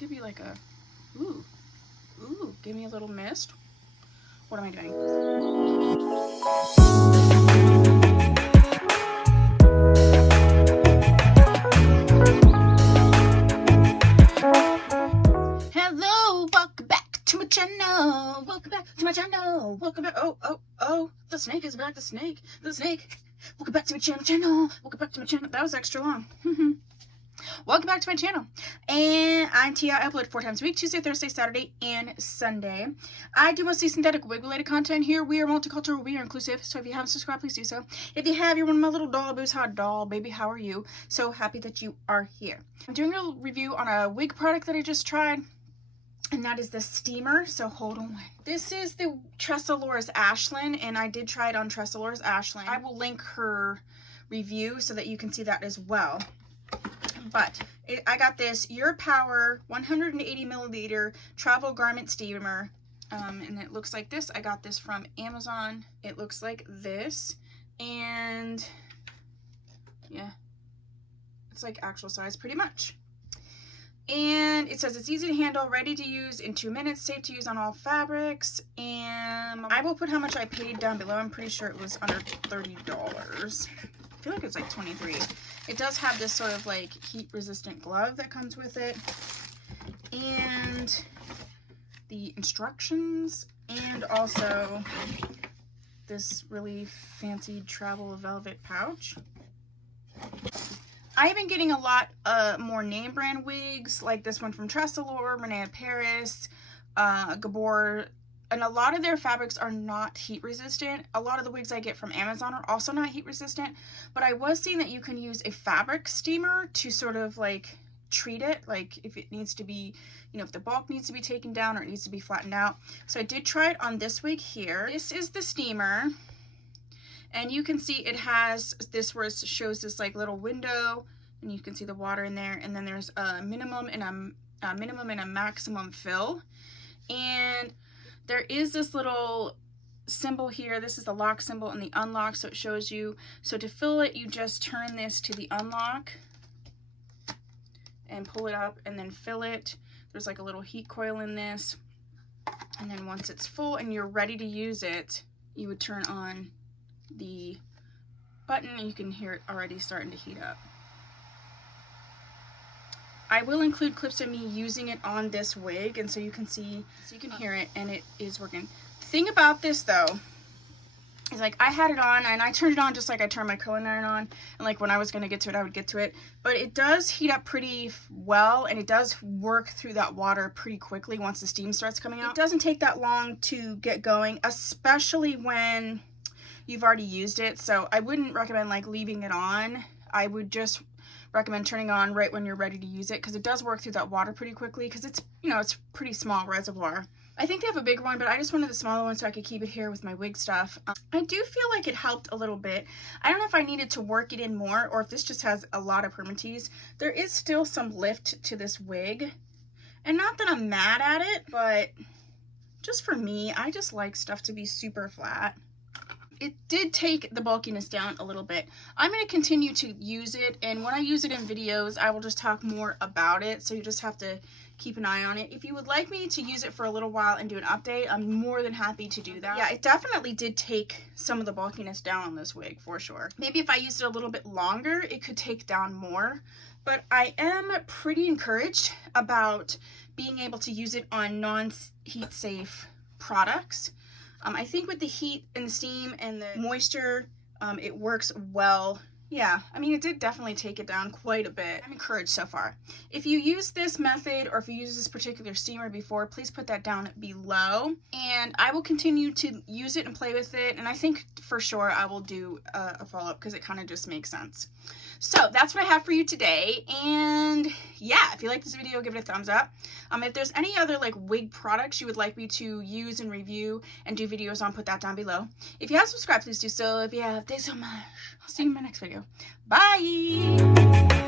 give you like a, ooh, give me a little mist. What am I doing? Hello, welcome back to my channel. Welcome back to my channel. Welcome back. Oh, the snake is back. The snake. Welcome back to my channel. Welcome back to my channel. That was extra long. Welcome back to my channel. And I'm Tia. I upload 4 times a week, Tuesday, Thursday, Saturday, and Sunday. I do mostly synthetic wig related content here. We are multicultural, we are inclusive. So if you haven't subscribed, please do so. If you have, you're one of my little doll boos. Hot doll, baby, how are you? So happy that you are here. I'm doing a review on a wig product that I just tried, and that is the steamer. So hold on. This is the TressAllure Ashlyn, and I did try it on TressAllure Ashlyn. I will link her review so that you can see that as well. But I got this Your Power 180 milliliter travel garment steamer, and it looks like this. I got this from Amazon. It looks like this, and yeah, it's like actual size pretty much. And it says it's easy to handle, ready to use in 2 minutes, safe to use on all fabrics. And I will put how much I paid down below. I'm pretty sure it was under $30. I feel like it's like 23. It does have this sort of like heat resistant glove that comes with it, and the instructions, and also this really fancy travel velvet pouch. I've been getting a lot more name brand wigs, like this one from TressAllure, Renee Paris, Gabor, and a lot of their fabrics are not heat resistant. A lot of the wigs I get from Amazon are also not heat resistant, but I was seeing that you can use a fabric steamer to sort of like treat it, like if it needs to be, you know, if the bulk needs to be taken down or it needs to be flattened out. So I did try it on this wig here. This is the steamer, and you can see it has this where it shows this like little window, and you can see the water in there, and then there's a minimum and a maximum fill. And there is this little symbol here. This is the lock symbol and the unlock, so it shows you. So to fill it, you just turn this to the unlock and pull it up and then fill it. There's like a little heat coil in this. And then once it's full and you're ready to use it, you would turn on the button and you can hear it already starting to heat up. I will include clips of me using it on this wig, and so you can see, so you can hear it, and it is working. The thing about this though is like I had it on and I turned it on just like I turned my curling iron on, and like when I was going to get to it I would get to it, but it does heat up pretty well, and it does work through that water pretty quickly once the steam starts coming out. It doesn't take that long to get going, especially when you've already used it. So I wouldn't recommend like leaving it on. I would just recommend turning on right when you're ready to use it, because it does work through that water pretty quickly, because it's, you know, it's pretty small reservoir. I think they have a bigger one, but I just wanted the smaller one so I could keep it here with my wig stuff. I do feel like it helped a little bit. I don't know if I needed to work it in more or if this just has a lot of permatease. There is still some lift to this wig, and not that I'm mad at it, but just for me, I just like stuff to be super flat. It did take the bulkiness down a little bit. I'm going to continue to use it, and when I use it in videos, I will just talk more about it, so you just have to keep an eye on it. If you would like me to use it for a little while and do an update, I'm more than happy to do that. Yeah, it definitely did take some of the bulkiness down on this wig, for sure. Maybe if I used it a little bit longer, it could take down more, but I am pretty encouraged about being able to use it on non-heat safe products. I think with the heat and the steam and the moisture, it works well. Yeah, I mean, it did definitely take it down quite a bit. I'm encouraged so far. If you use this method, or if you use this particular steamer before, please put that down below. And I will continue to use it and play with it. And I think for sure I will do a follow-up, because it kind of just makes sense. So that's what I have for you today. And yeah, if you like this video, give it a thumbs up. If there's any other like wig products you would like me to use and review and do videos on, put that down below. If you have subscribed, please do so. If you have, thanks so much. I'll see you in my next video. Bye.